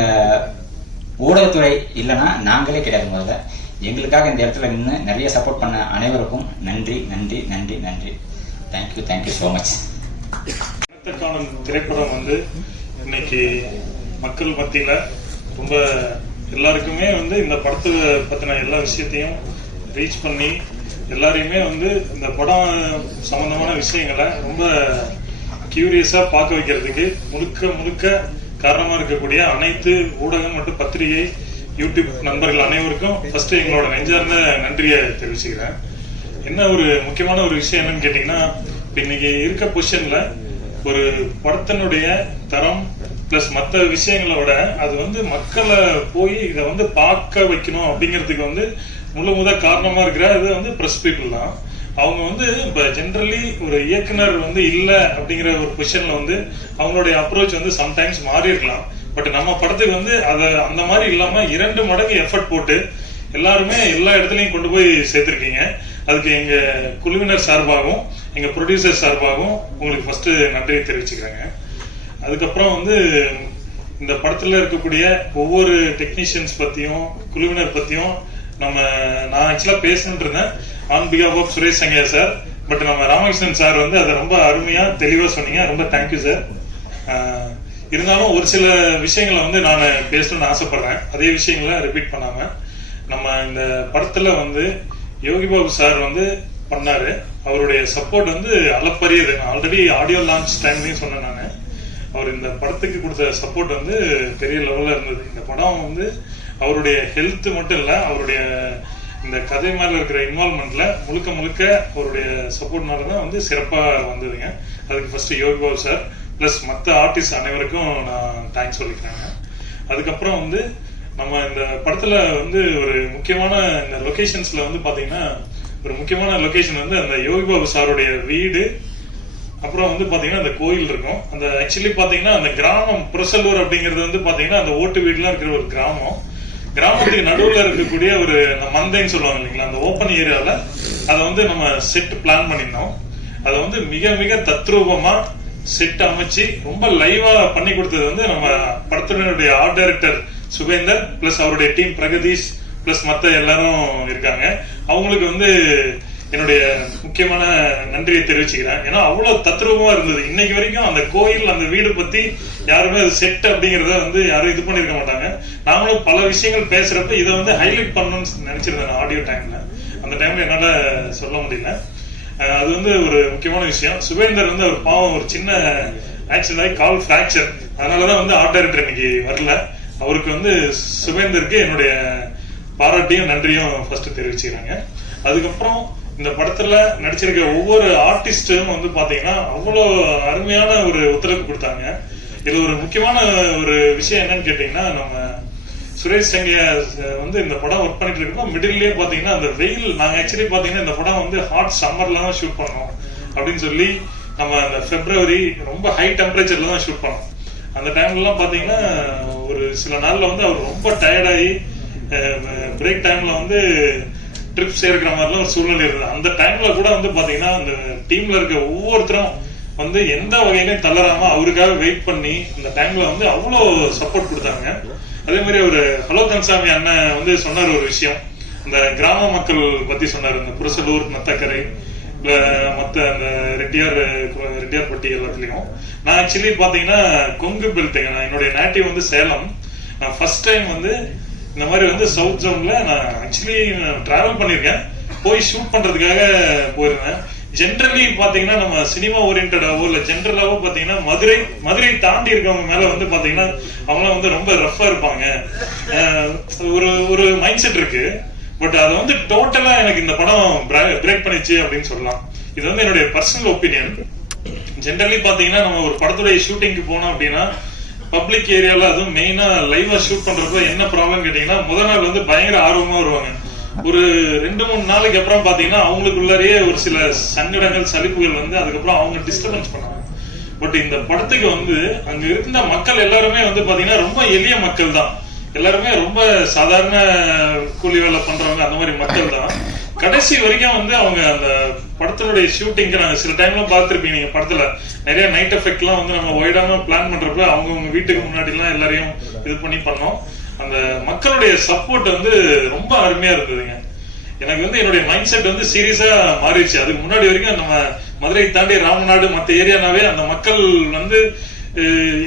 ஊடகத்துறை இல்லைன்னா நாங்களே கிடையாது. முதல்ல எங்களுக்காக இந்த இடத்துல நின்று நிறைய சப்போர்ட் பண்ண அனைவருக்கும் நன்றி. Thank you so much. காணும் திரைப்படம் வந்து இன்னைக்கு மக்கள் மத்தியில ரொம்ப எல்லாருக்குமே வந்து இந்த படத்தை பத்தின எல்லா விஷயத்தையும் ரீச் பண்ணி எல்லாரையுமே வந்து இந்த படம் சம்பந்தமான விஷயங்களை ரொம்ப கியூரியஸா பார்க்க வைக்கிறதுக்கு முழுக்க காரணமா இருக்கக்கூடிய அனைத்து ஊடகம் மற்றும் பத்திரிகை யூடியூப் நண்பர்கள் அனைவருக்கும் ஃபர்ஸ்ட் எங்களோட நெஞ்சார்ந்த நன்றியை தெரிவிச்சுக்கிறேன். என்ன ஒரு முக்கியமான ஒரு விஷயம் என்னன்னு கேட்டீங்கன்னா, இன்னைக்கு இருக்க பொசிஷன்ல ஒரு படத்தினுடைய தரம் பிளஸ் மற்ற விஷயங்களோட அது வந்து மக்களை போய் இதை வந்து பார்க்க வைக்கணும் அப்படிங்கிறதுக்கு வந்து முத காரணமா இருக்கிற இது வந்து பிரஸ் பீப்புள் தான். அவங்க வந்து இப்ப ஜென்ரலி ஒரு இயக்குனர் வந்து இல்ல அப்படிங்கிற ஒரு பொசிஷன்ல வந்து அவங்களுடைய அப்ரோச் வந்து சம்டைம்ஸ் மாறி இருக்கலாம். பட் நம்ம படத்துக்கு வந்து அதை அந்த மாதிரி இல்லாம 2 மடங்கு எஃபர்ட் போட்டு எல்லாருமே எல்லா இடத்துலயும் கொண்டு போய் சேர்த்திருக்கீங்க. அதுக்கு எங்க குழுவினர் சார்பாகவும் எங்க ப்ரொடியூசர் சார்பாகவும் உங்களுக்கு ஃபர்ஸ்ட் நன்றியை தெரிவிச்சுக்கிறேங்க. அதுக்கப்புறம் வந்து இந்த படத்துல இருக்கக்கூடிய ஒவ்வொரு டெக்னீஷியன்ஸ் பத்தியும் குழுவினர் பத்தியும் நான் ஆக்சுவலா பேசணும்னு இருந்தேன் on behalf of Suresh Sangaiah sir. But நம்ம ராமகிருஷ்ணன் சார் வந்து அதை ரொம்ப அருமையா தெளிவா சொன்னீங்க. ரொம்ப தேங்க்யூ சார். இருந்தாலும் ஒரு சில விஷயங்களை வந்து நான் பேசணும்னு ஆசைப்படுறேன். அதே விஷயங்களை ரிப்பீட் பண்ணாம நம்ம இந்த படத்துல வந்து யோகி பாபு சார் வந்து பண்ணாரு. அவருடைய சப்போர்ட் வந்து அளப்பரியது. ஆல்ரெடி ஆடியோ லான்ச் டைம்லயும் சொன்னேன் நான். அவர் இந்த படத்துக்கு கொடுத்த சப்போர்ட் வந்து பெரிய லெவல்ல இருந்தது. இந்த படம் வந்து அவருடைய ஹெல்த் மட்டும் இல்ல, அவருடைய இந்த கதை மேல இருக்கிற இன்வால்மெண்ட்ல முழுக்க அவருடைய சப்போர்ட்னாலதான் வந்து சிறப்பா வந்ததுங்க. அதுக்கு first Yogi Babu sir plus மற்ற ஆர்டிஸ்ட் அனைவருக்கும் நான் தேங்க்ஸ் சொல்லிக்கிறேங்க. அதுக்கப்புறம் வந்து நம்ம இந்த படத்துல வந்து ஒரு முக்கியமான இந்த லொகேஷன்ஸ்ல வந்து பாத்தீங்கன்னா ஒரு முக்கியமான லொகேஷன் வந்து அந்த யோகி பாபு சாருடைய வீடு, அப்புறம் வந்து பாத்தீங்கன்னா அந்த கோயில் இருக்கும். அந்த ஆக்சுவலி பாத்தீங்கன்னா அந்த கிராமம் புரசலூர் அப்படிங்கிறது வந்து பாத்தீங்கன்னா அந்த ஓட்டு வீடுலாம் இருக்கிற ஒரு கிராமத்துக்கு நடுவுல இருக்கக்கூடிய ஒரு மந்தைன்னு சொல்லுவாங்க இல்லைங்களா, அந்த ஓப்பன் ஏரியால அதை வந்து நம்ம செட் பிளான் பண்ணிருந்தோம். அதை வந்து மிக தத்ரூபமா செட் அமைச்சு ரொம்ப லைவா பண்ணி கொடுத்தது வந்து நம்ம படத்தினுடைய ஆர்ட் டைரக்டர் சுபேந்தர் பிளஸ் அவருடைய டீம் பிரகதீஷ் பிளஸ் மத்த எல்லாரும் இருக்காங்க. அவங்களுக்கு வந்து என்னுடைய முக்கியமான நன்றியை தெரிவிச்சுக்கிறேன். ஏன்னா அவ்வளவு தத்ரூபமா இருந்தது. இன்னைக்கு வரைக்கும் அந்த கோயில் அந்த வீடு பத்தி யாருமே அது செட் அப்படிங்கறத வந்து யாரும் இது பண்ணிருக்க மாட்டாங்க. நாமளும் பல விஷயங்கள் பேசுறப்ப இதை வந்து ஹைலைட் பண்ணணும்னு நினைச்சிருந்தேன் ஆடியோ டைம்ல. அந்த டைம்ல என்னால சொல்ல முடியல. அது வந்து ஒரு முக்கியமான விஷயம். சுபேந்தர் வந்து அவர் பாவம் ஒரு சின்ன ஆக்சிடென்ட் ஆகி கால் பிராக்சர், அதனாலதான் வந்து ஆர்ட் டைரக்டர் இன்னைக்கு வரல. அவருக்கு வந்து சுபேந்தருக்கு என்னுடைய பாராட்டியும் நன்றியும் ஃபர்ஸ்ட் தெரிவிச்சுக்கிறாங்க. அதுக்கப்புறம் இந்த படத்துல நடிச்சிருக்க ஒவ்வொரு ஆர்டிஸ்டும் வந்து பாத்தீங்கன்னா அவ்வளவு அருமையான ஒரு ஒத்துழைப்பு கொடுத்தாங்க. இது ஒரு முக்கியமான ஒரு விஷயம் என்னன்னு கேட்டீங்கன்னா, நம்ம சுரேஷ் சங்கையா வந்து இந்த படம் ஒர்க் பண்ணிட்டு இருக்கோம். மிடில்லயே பாத்தீங்கன்னா அந்த வெயில், நாங்க ஆக்சுவலி பாத்தீங்கன்னா இந்த படம் வந்து ஹாட் சம்மர்ல தான் ஷூட் பண்ணோம் அப்படின்னு சொல்லி நம்ம அந்த பிப்ரவரி ரொம்ப ஹை டெம்பரேச்சர்ல தான் ஷூட் பண்ணோம். அந்த டைம்ல எல்லாம் பாத்தீங்கன்னா ஒரு சில நாள்ல வந்து அவர் ரொம்ப டயர்டாகி பிரேக் டைம்ல வந்து ட்ரிப்ஸ் இருக்கிற மாதிரிலாம் ஒரு சூழ்நிலை இருந்தது. அந்த டைம்ல கூட வந்து பாத்தீங்கன்னா அந்த டீம்ல இருக்க ஒவ்வொருத்தரும் வந்து எந்த வகையிலையும் தளராம அவருக்காக வெயிட் பண்ணி அந்த டைம்ல வந்து அவ்வளவு சப்போர்ட் கொடுத்தாங்க. அதே மாதிரி ஒரு ஹலோ கன்சாமி அண்ணன் வந்து சொன்னார் ஒரு விஷயம், அந்த கிராம மக்கள் பத்தி சொன்னார். இந்த புரசலூர், மத்தக்கரை, மத்த அந்த ரெட்டியார்பட்டி எல்லாத்துலயும். நான் ஆக்சுவலி பாத்தீங்கன்னா கொங்கு பெல்ட்டுங்க, நான் என்னுடைய நேட்டிவ் வந்து சேலம். நான் ஃபர்ஸ்ட் டைம் வந்து இந்த மாதிரி வந்து சவுத் ஜோன்ல நான் ஆக்சுவலி டிராவல் பண்ணிருக்கேன், போய் ஷூட் பண்றதுக்காக போயிருந்தேன். ஜென்ரலி பாத்தீங்கன்னா நம்ம சினிமா ஓரியன்டாவோ இல்ல ஜென்ரலாவோ பாத்தீங்கன்னா மதுரை தாண்டி இருக்கவங்க மேல வந்து பாத்தீங்கன்னா அவங்க வந்து ரொம்ப ரஃபா இருப்பாங்க, ஒரு மைண்ட் செட் இருக்கு. பட் அது வந்து டோட்டலா எனக்கு இந்த படம் பிரேக் பண்ணிச்சு அப்படின்னு சொல்லலாம். இது வந்து என்னுடைய பர்சனல் ஒப்பீனியன். ஜென்ரலி பாத்தீங்கன்னா நம்ம ஒரு படத்துடைய ஷூட்டிங்க்கு போனோம் அப்படின்னா பப்ளிக் ஏரியால அதுவும் மெயினா லைவா ஷூட் பண்றப்ப என்ன ப்ராப்ளம் கேட்டீங்கன்னா, முதல் நாள் வந்து பயங்கர ஆர்வமா வருவாங்க. ஒரு 2-3 நாளைக்கு அப்புறம் பாத்தீங்கன்னா அவங்களுக்குள்ளேயே ஒரு சில சங்கடங்கள் சலிப்புகள் வந்து அதுக்கப்புறம் அவங்க டிஸ்டர்பன்ஸ் பண்ணுவாங்க. பட் இந்த படத்துக்கு வந்து அங்க இருந்த மக்கள் எல்லாருமே வந்து பாத்தீங்கன்னா ரொம்ப எளிய மக்கள் தான். எல்லாருமே ரொம்ப சாதாரண கூலி வேலை பண்றவங்க, அந்த மாதிரி மக்கள் தான். கடைசி வரைக்கும் வந்து அவங்க அந்த படத்தினுடைய ஷூட்டிங்க்கு நாங்க சில டைம்ல பார்த்திருப்பீங்க, நீங்க படத்துல நிறைய நைட் எஃபெக்ட் எல்லாம் வந்து நம்ம ஒய்டாம பிளான் பண்றப்ப அவங்க வீட்டுக்கு முன்னாடி எல்லாம் எல்லாரையும் இது பண்ணி பண்ணோம். அந்த மக்களுடைய சப்போர்ட் வந்து ரொம்ப அருமையா இருந்ததுங்க. எனக்கு வந்து என்னுடைய மைண்ட் செட் வந்து சீரியஸா மாறிடுச்சு. அதுக்கு முன்னாடி வரைக்கும் நம்ம மதுரை தாண்டி ராமநாடு மற்ற ஏரியானாவே அந்த மக்கள் வந்து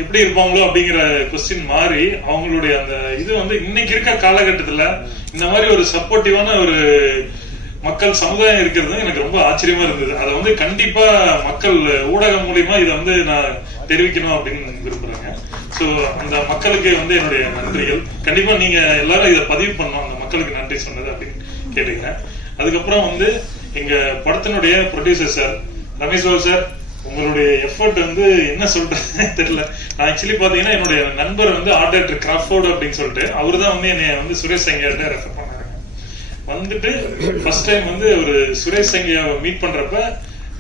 எப்படி இருப்பாங்களோ அப்படிங்கிற கொஸ்டின் மாறி அவங்களுடைய அந்த இது வந்து இன்னைக்கு இருக்க காலகட்டத்துல இந்த மாதிரி ஒரு சப்போர்ட்டிவான மக்கள் சமுதாயம் இருக்கிறது எனக்கு ரொம்ப ஆச்சரியமா இருந்தது. அதை வந்து கண்டிப்பா மக்கள் ஊடகம் மூலியமா இதை வந்து நான் தெரிவிக்கணும் அப்படின்னு விரும்புறேங்க. சோ அந்த மக்களுக்கு வந்து என்னுடைய நன்றிகள். கண்டிப்பா நீங்க எல்லாரும் இதை பதிவு பண்ணணும், அந்த மக்களுக்கு நன்றி சொன்னது அப்படின்னு கேட்டுக்கிறேன். அதுக்கப்புறம் வந்து எங்க படத்தினுடைய producer sir Ramesh Babu sir, உங்களுடைய எஃபர்ட் வந்து என்ன சொல்றது தெரியல. நான் ஆக்சுவலி பாத்தீங்கன்னா என்னுடைய நண்பர் வந்து ஆர்ட் டைரக்டர் கிராஃபோர்டு அப்படின்னு சொல்லிட்டு அவரு தான் வந்து என்னை வந்து சுரேஷ் சங்கியார்ட்ட ரெஃபர் பண்ணாங்க. வந்துட்டு ஃபர்ஸ்ட் டைம் வந்து ஒரு சுரேஷ் சங்கியாவை மீட் பண்றப்ப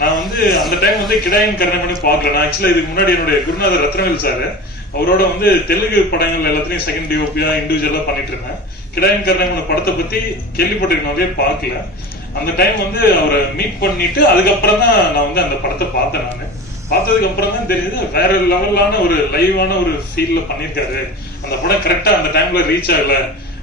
நான் வந்து அந்த டைம் வந்து கிடாயின் கர்ணமணி பார்க்கல. நான் ஆக்சுவலா இதுக்கு முன்னாடி என்னுடைய குருநாதர் ரத்னவேல் சார் அவரோட வந்து தெலுங்கு படங்கள் எல்லாத்தையும் செகண்ட் டிஓபியா இண்டிவிஜுவலா பண்ணிட்டு இருந்தேன். கிடாயின் கர்ணமணி படத்தை பத்தி கேள்விப்பட்டிருக்கனாலே பார்க்கல. அந்த டைம் வந்து அவரை மீட் பண்ணிட்டு அதுக்கப்புறம் தான் நான் வந்து அந்த படத்தை பார்த்தேன். நான் பார்த்ததுக்கு அப்புறம் தான் தெரியுது வேற லெவலான ஒரு லைவான ஒரு ஃபீல்ல பண்ணிருக்காரு. அந்த படம் கரெக்டா அந்த டைம்ல ரீச் ஆகல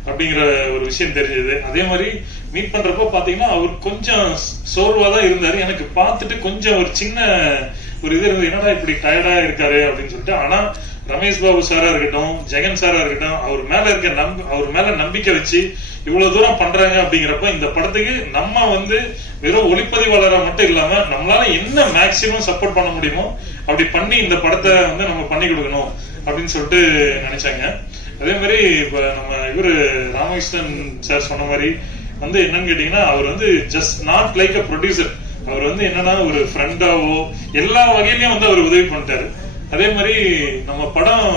அப்படிங்கிற ஒரு விஷயம் தெரிஞ்சது. அதே மாதிரி மீட் பண்றப்ப பாத்தீங்கன்னா அவர் கொஞ்சம் சோர்வா தான் இருந்தாரு. எனக்கு பார்த்துட்டு கொஞ்சம் ஒரு சின்ன ஒரு இது இருந்தது, என்னடா இப்படி டயர்டா இருக்காரு அப்படின்னு சொல்லிட்டு. ஆனா ரமேஷ் பாபு சாரா இருக்கட்டும், ஜெகன் சாரா இருக்கட்டும், அவர் மேல இருக்க அவர் மேல நம்பிக்கை வச்சு இவ்வளவு தூரம் பண்றாங்க அப்படிங்கிறப்ப இந்த படத்துக்கு நம்ம வந்து வெறும் ஒளிப்பதிவாளரா மட்டும் இல்லாம நம்மளால என்ன மேக்சிமம் சப்போர்ட் பண்ண முடியுமோ அப்படி பண்ணி இந்த படத்தை வந்து நம்ம பண்ணி கொடுக்கணும் அப்படின்னு சொல்லிட்டு நினைச்சாங்க. அதே மாதிரி இப்ப நம்ம இவரு ராமகிருஷ்ணன் சார் சொன்ன மாதிரி வந்து என்னன்னு கேட்டீங்கன்னா அவர் வந்து just not like a producer. அவர் வந்து என்னன்னா ஒரு ஃப்ரெண்டாவோ எல்லா வகையிலயும் வந்து அவர் உதவி பண்ணிட்டாரு. அதே மாதிரி நம்ம படம்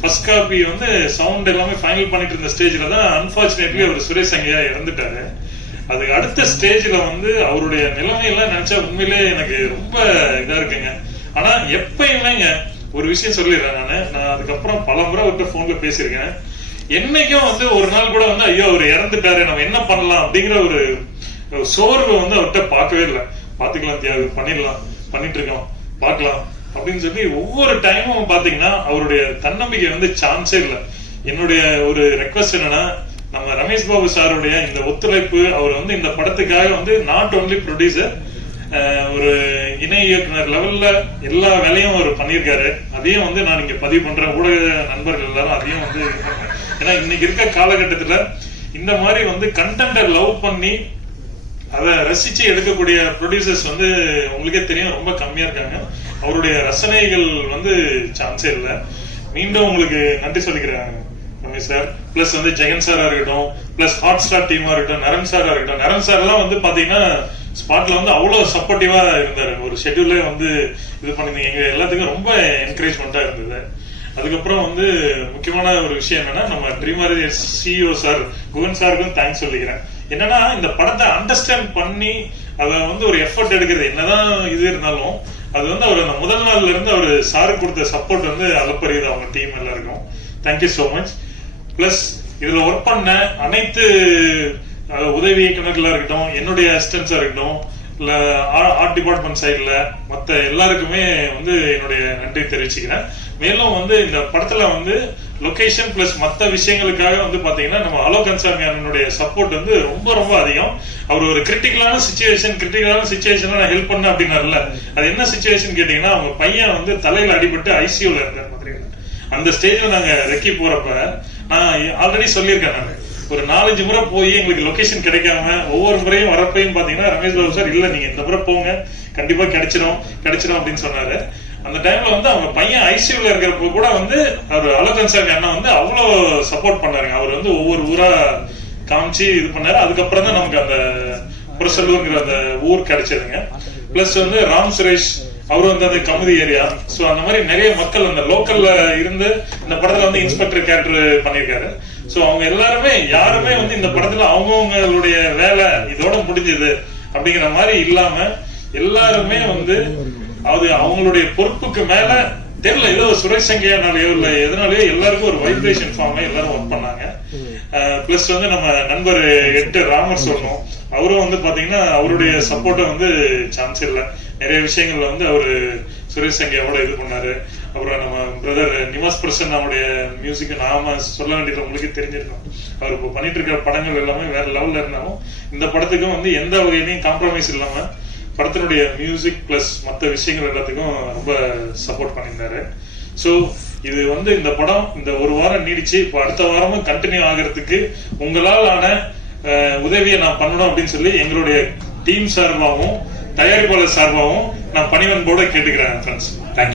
ஃபர்ஸ்ட் காப்பி வந்து சவுண்ட் எல்லாமே ஃபைனல் பண்ணிட்டு இருந்த ஸ்டேஜ்ல தான் அன்பார்ச்சுனேட்லி அவர் சுரேஷ் சங்கியா இறந்துட்டாரு. அதுக்கு அடுத்த ஸ்டேஜ்ல வந்து அவருடைய நிலைமையெல்லாம் நினைச்சா உண்மையிலே எனக்கு ரொம்ப இதா இருக்குங்க. ஆனா எப்பயுமேங்க ஒரு விஷயம் சொல்லிடுறேன், நான் அதுக்கப்புறம் பல முறை அவர்கிட்ட போன்ல பேசியிருக்கேன். என்னைக்கும் வந்து ஒரு நாள் கூட வந்து ஐயோ அவர் இறந்துட்டாரு நம்ம என்ன பண்ணலாம் அப்படிங்கிற ஒரு சோர்வு வந்து அவர்கிட்ட பார்க்கவே இல்லை. பாத்துக்கலாம் தியாகு, பண்ணிடலாம், பண்ணிட்டு இருக்கோம், பார்க்கலாம் அப்படின்னு சொல்லி ஒவ்வொரு டைமும் பாத்தீங்கன்னா அவருடைய தன்னம்பிக்கை வந்து சான்ஸே இல்லை. என்னுடைய ஒரு ரெக்வஸ்ட் என்னன்னா, நம்ம ரமேஷ் பாபு சாருடைய இந்த ஒத்துழைப்பு, அவர் வந்து இந்த படத்துக்காக வந்து நாட் ஓன்லி ப்ரொடியூசர், ஒரு இணை இயக்குனர் லெவல்ல எல்லா வேலையும் அவர் பண்ணியிருக்காரு. அதையும் வந்து நான் இங்க பதிவு பண்றேன். ஊடக நண்பர்கள் எல்லாரும் அதையும் வந்து ஏன்னா இன்னைக்கு இருக்க காலகட்டத்துல இந்த மாதிரி வந்து கண்டென்ட்டை லவ் பண்ணி அதை ரசிச்சு எடுக்கக்கூடிய ப்ரொடியூசர்ஸ் வந்து உங்களுக்கே தெரியும் ரொம்ப கம்மியா இருக்காங்க. அவருடைய ரசனைகள் வந்து சான்ஸே இல்லை. மீண்டும் உங்களுக்கு நன்றி சொல்லிக்கிறேன் ரமேஷ் சார். பிளஸ் வந்து ஜெகன் சாரா இருக்கட்டும், பிளஸ் ஹாட் ஸ்டார் டீமா இருக்கட்டும், நரன் சாரா இருக்கட்டும். நரன் சார் எல்லாம் வந்து பாத்தீங்கன்னா ஸ்பாட்ல வந்து அவ்வளவு சப்போர்ட்டிவா இருந்தாரு. ஒரு ஷெட்யூல்லே வந்து இது பண்ணி எங்க எல்லாத்துக்கும் ரொம்ப என்கரேஜ்மெண்டா இருந்தது. அதுக்கப்புறம் வந்து முக்கியமான ஒரு விஷயம் என்னன்னா, நம்ம ட்ரீமர் சிஇஓ சார் குகன் சாருக்கும் தேங்க்ஸ் சொல்லிக்கிறேன். என்னன்னா இந்த படத்தை அண்டர்ஸ்டாண்ட் பண்ணி அதை வந்து ஒரு எஃபர்ட் எடுக்கிறது என்னதான் இது இருந்தாலும் அது வந்து அவர் அந்த முதல் நாள்ல இருந்து அவர் சாரு கொடுத்த சப்போர்ட் வந்து அளப்பறியுது அவங்க டீம் எல்லாருக்கும். Thank you so much. பிளஸ் இதுல ஒர்க் பண்ண அனைத்து உதவி இயக்குநர்களா இருக்கட்டும், என்னுடைய அசிஸ்டன்ஸா இருக்கட்டும், இல்ல ஆர்ட் டிபார்ட்மெண்ட் சைட்ல மத்த எல்லாருக்குமே வந்து என்னுடைய நன்றி தெரிவிச்சுக்கிறேன். மேலும் வந்து இந்த படத்துல வந்து லொகேஷன் பிளஸ் மத்த விஷயங்களுக்காக வந்து பாத்தீங்கன்னா நம்ம அலோ கன்சாமியானுடைய சப்போர்ட் வந்து ரொம்ப ரொம்ப அதிகம். அவர் ஒரு கிரிட்டிக்கலான சுச்சுவேஷன்ல நான் ஹெல்ப் பண்ண அப்படின்னாருல, அது என்ன சுச்சுவேஷன் கேட்டீங்கன்னா, அவங்க பையன் வந்து தலையில அடிபட்டு ஐசியூல இருந்தார் மதுரையில. அந்த ஸ்டேஜ்ல நாங்க ரெக்கி போறப்ப நான் ஆல்ரெடி சொல்லியிருக்கேன், நான் ஒரு 4-5 முறை போய் எங்களுக்கு லொகேஷன் கிடைக்காம ஒவ்வொரு முறையும் வரப்பையும் பாத்தீங்கன்னா ரமேஷ் பாபு சார் இல்ல நீங்க இந்த முறை போங்க கண்டிப்பா கிடைச்சிரும் அப்படின்னு சொன்னாரு. அந்த டைம்ல வந்து அவங்க பையன் ஐசியூல இருக்கிறப்ப கூட வந்து அவர் அலோகன்சாமி அண்ணா வந்து அவ்வளவு சப்போர்ட் பண்ணாருங்க. அவர் வந்து ஒவ்வொரு ஊரா காமிச்சு இது பண்ணாரு. அதுக்கப்புறம் தான் நமக்கு அந்த புரசல்லூர்ங்கிற அந்த ஊர் கிடைச்சதுங்க. பிளஸ் வந்து ராம் சுரேஷ் அவரு வந்து அந்த கமுதி ஏரியா, சோ அந்த மாதிரி நிறைய மக்கள் அந்த லோக்கல்ல இருந்து இந்த படத்துல வந்து இன்ஸ்பெக்டர் கேரக்டர் பண்ணிருக்காரு. சோ அவங்க எல்லாருமே யாருமே வந்து இந்த படத்துல அவங்கவுங்களுடைய வேலை இதோட முடிஞ்சது அப்படிங்கிற மாதிரி இல்லாம எல்லாருமே வந்து அது அவங்களுடைய பொறுப்புக்கு மேல தெரியல ஏதோ சுரேஷ் சங்கியானாலேயோ இல்ல எதனாலயோ எல்லாருக்கும் ஒரு வைப்ரேஷன் ஃபார்ம் எல்லாரும் ஒர்க் பண்ணாங்க. பிளஸ் வந்து நம்ம நண்பர் 8 ராமர் சொல்லணும், அவரும் வந்து பாத்தீங்கன்னா அவருடைய சப்போர்ட்டை வந்து சான்ஸ் இல்லை. நிறைய விஷயங்கள்ல வந்து அவரு சுரேஷ் சங்கியாவோட இது பண்ணாரு. அப்புறம் நம்ம பிரதர் நிவாஸ் பிரசன் அவருடைய மியூசிக் நாம சொல்ல வேண்டியது உங்களுக்கு தெரிஞ்சிருக்கோம். அவர் இப்போ பண்ணிட்டு இருக்கிற படங்கள் எல்லாமே வேற லெவல்ல இருந்தாலும் இந்த படத்துக்கும் வந்து எந்த வகையிலையும் காம்ப்ரமைஸ் இல்லாம படத்தினுடைய மியூசிக் பிளஸ் மற்ற விஷயங்கள் எல்லாத்துக்கும் ரொம்ப சப்போர்ட் பண்ணியிருந்தாரு. சோ இது வந்து இந்த படம் இந்த ஒரு வாரம் நீடிச்சு இப்போ அடுத்த வாரமும் கண்டினியூ ஆகிறதுக்கு உங்களால் ஆன உதவியை நான் பண்ணணும் அப்படின்னு சொல்லி எங்களுடைய டீம் சார்பாகவும் தயாரிப்பாளர் சார்பாகவும் நான் பணிவன்போட கேட்டுக்கிறேன் ஃப்ரெண்ட்ஸ்.